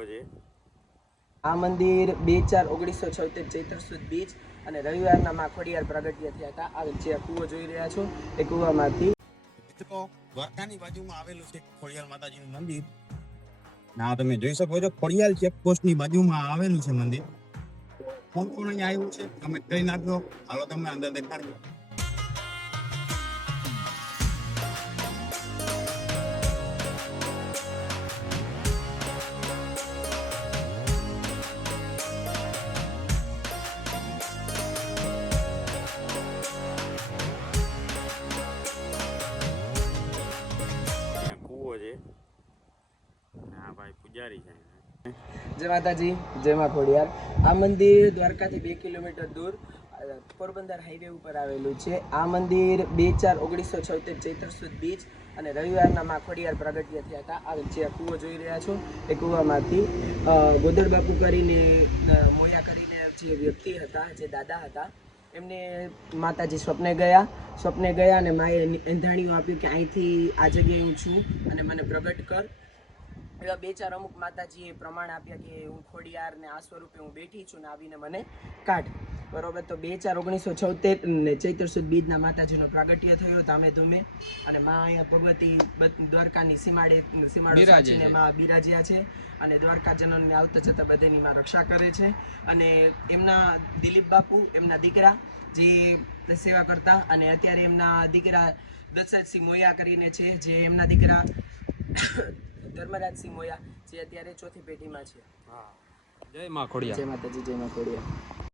કૂવો છે. આ મંદિર 2/4/1976 ચૈત્ર સુદ બીજ અને રવિવારના માં ખોડિયાર પ્રાગટ્ય થયા હતા. આ જે કૂવો જોઈ રહ્યા છો એ કૂવામાંથી મિત્રો દ્વારકાની બાજુમાં આવેલું છે ખોડિયાર માતાજીનું મંદિર. ના તમે જોઈ શકો છો ખોડિયાર ચેકપોસ્ટની બાજુમાં આવેલું છે મંદિર. કોણ કોણ અહીંયા આવ્યું છે કમેન્ટ કરી નાખજો. હાલો તમે અંદર દેખાડજો. કૂવો છે. હા ભાઈ પૂજારી છે. જય માતાજી, જય મા ખોડિયાર. આ મંદિર દ્વારકાથી 2 કિલોમીટર દૂર પોરબંદર હાઈવે ઉપર આવેલું છે. આ મંદિર 2/4/1976 ચૈત્ર સુદ બીજ અને રવિવારના માં ખોડિયાર પ્રાગટ્ય થયા હતા. આ જે કૂવો જોઈ રહ્યા છો એ કૂવામાંથી ગોદર બાપુ કરીને મોયા કરીને જે વ્યક્તિ હતા, જે દાદા હતા, એમને માતાજી સ્વપ્ને ગયા અને માએ એંધાણીઓ આપ્યું કે અહીંથી આ જગ્યાએ હું છું અને મને પ્રગટ કર. એવા 2-4 અમુક માતાજીએ પ્રમાણ આપ્યા કે હું ખોડિયાર ને આ સ્વરૂપે હું બેઠી છું ને આવીને મને કાઢ. બરોબર, તો 2/4/1976 ને ચૈત્ર સુદ બીજના માતાજીનો પ્રાગટ્ય થયો ધામે ધૂમે અને માં અહીંયા ભગવતી દ્વારકાની સીમાડો સાચીને માં બિરાજ્યા છે અને દ્વારકા જનનને આવતા જતા બધાની માં રક્ષા કરે છે. અને એમના દિલીપ બાપુ એમના દીકરા જે સેવા કરતા અને અત્યારે એમના દીકરા દશરથસિંહ મોયા કરીને છે, જે એમના દીકરા ધર્મરાજસિંહ મોયા જે અત્યારે ચોથી પેઢીમાં છે. હા, જય મા ખોડિયાર. જય માતાજી, જય મા ખોડિયાર.